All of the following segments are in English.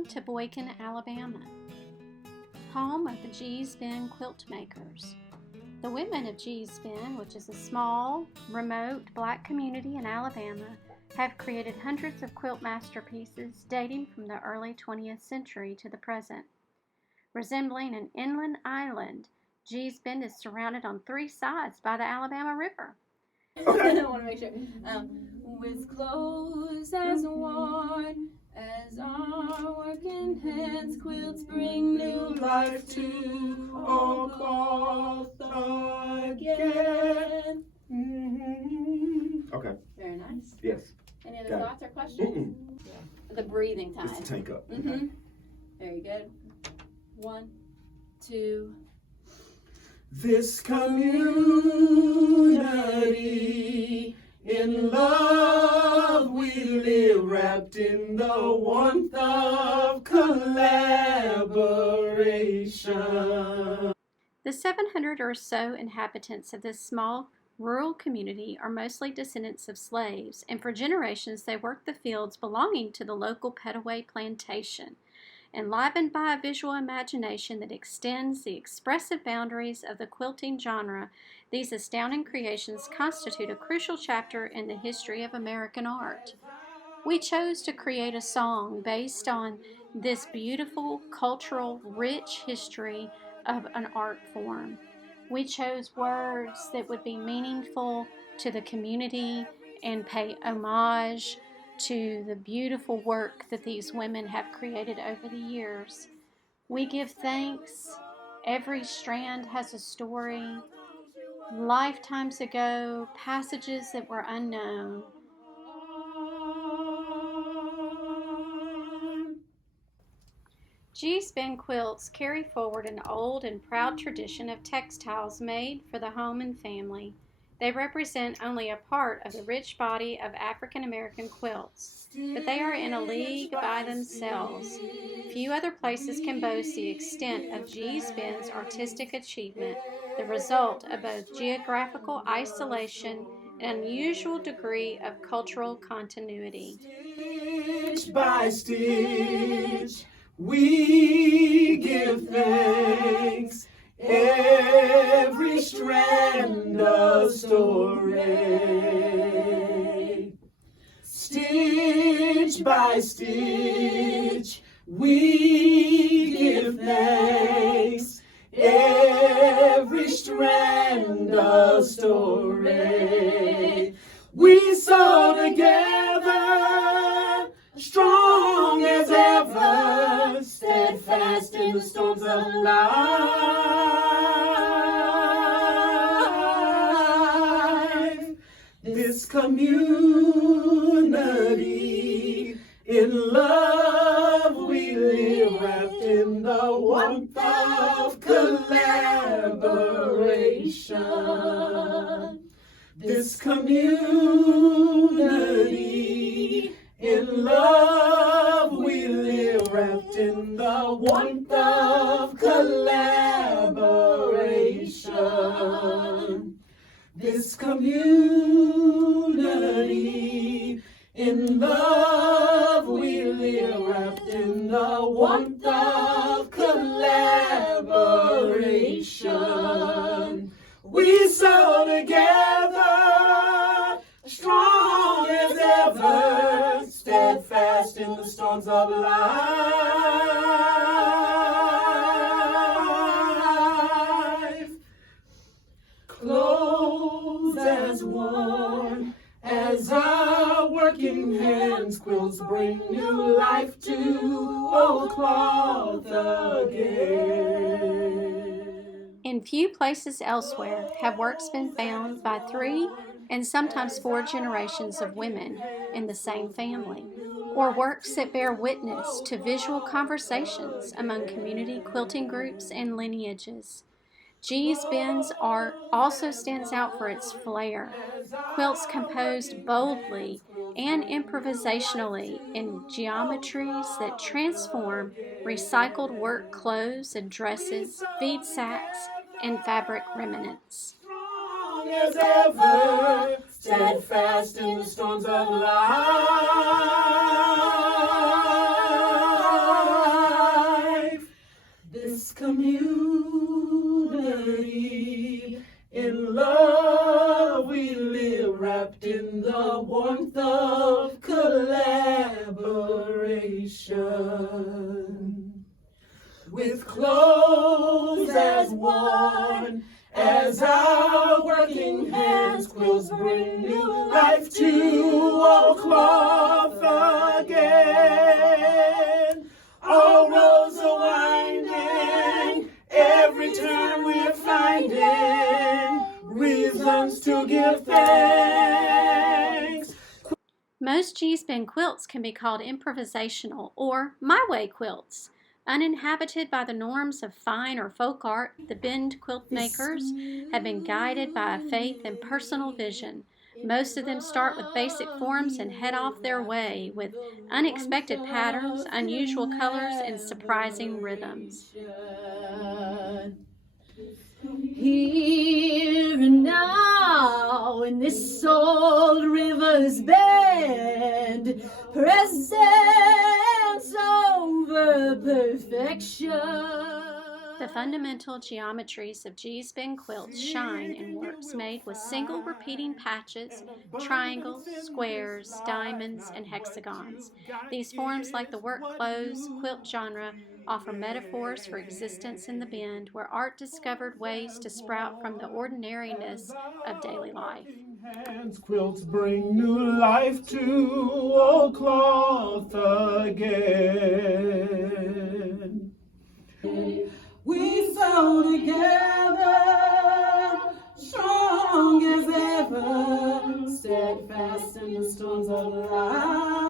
Welcome to Boykin, Alabama, home of the G's Bend quilt makers. The women of G's Bend, which is a small, remote black community in Alabama, have created hundreds of quilt masterpieces dating from the early 20th century to the present. Resembling an inland island, G's Bend is surrounded on three sides by the Alabama River. I want to make sure. With clothes as worn as our working hands, quilts bring new life to old cloth again. Okay. Very nice. Yes. Any other thoughts or questions? The breathing time. Just to tank up. Very good. 1, 2. This community, in love we live, wrapped in the warmth of collaboration. The 700 or so inhabitants of this small rural community are mostly descendants of slaves, and for generations they worked the fields belonging to the local Petaway plantation. Enlivened by a visual imagination that extends the expressive boundaries of the quilting genre, these astounding creations constitute a crucial chapter in the history of American art. We chose to create a song based on this beautiful, cultural, rich history of an art form. We chose words that would be meaningful to the community and pay homage to the beautiful work that these women have created over the years. We give thanks. Every strand has a story. Lifetimes ago, passages that were unknown. G's Bend quilts carry forward an old and proud tradition of textiles made for the home and family. They represent only a part of the rich body of African American quilts, but they are in a league by themselves. Few other places can boast the extent of G's Bend's artistic achievement, the result of both geographical isolation and an unusual degree of cultural continuity. Stitch by stitch, we give thanks. Every strand a story. Stitch by stitch, we give thanks. Every strand a story. We sew together, strong as ever, steadfast in the storms of life. This community, in love we live, wrapped in the warmth of collaboration. This community, in love we live, wrapped in the warmth of collaboration. This community, in love we live, wrapped in the warmth of collaboration. We sew together, strong as ever, steadfast in the storms of life. Clothes as worn as our working hands, quilts bring new life to old cloth again. In few places elsewhere have works been found by 3 and sometimes 4 generations of women in the same family, or works that bear witness to visual conversations among community quilting groups and lineages. G's Bend's art also stands out for its flair. Quilts composed boldly and improvisationally in geometries that transform recycled work clothes and dresses, bead sacks, and fabric remnants. Strong as ever, steadfast in the storms of life. with clothes as worn as our working hands. Quilts bring new life to old cloth again. All roads are winding, every turn we're finding reasons to give thanks. Most G-spin quilts can be called improvisational or my way quilts. Uninhabited by the norms of fine or folk art, the Bend quilt makers have been guided by a faith and personal vision. Most of them start with basic forms and head off their way with unexpected patterns, unusual colors, and surprising rhythms. Here and now in this old river's bend, presence over perfection. The fundamental geometries of G-spin quilts shine in works made with single repeating patches, triangles, squares, diamonds, and hexagons. These forms, like the work clothes quilt genre, offer metaphors for existence in the Bend, where art discovered ways to sprout from the ordinariness of daily life. Quilts bring new life to old cloth again. We sew together, strong as ever, steadfast in the storms of life.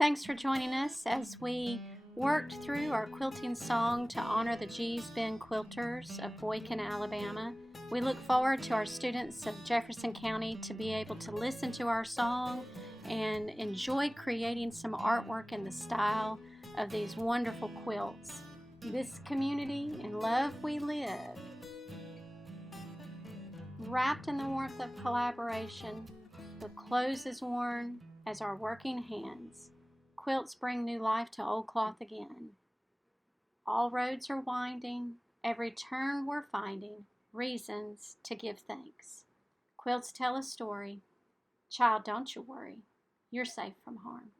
Thanks for joining us as we worked through our quilting song to honor the G-spin quilters of Boykin, Alabama. We look forward to our students of Jefferson County to be able to listen to our song and enjoy creating some artwork in the style of these wonderful quilts. This community, in love we live. Wrapped in the warmth of collaboration, the clothes is worn as our working hands. Quilts bring new life to old cloth again. All roads are winding, every turn we're finding reasons to give thanks. Quilts tell a story. Child, don't you worry, you're safe from harm.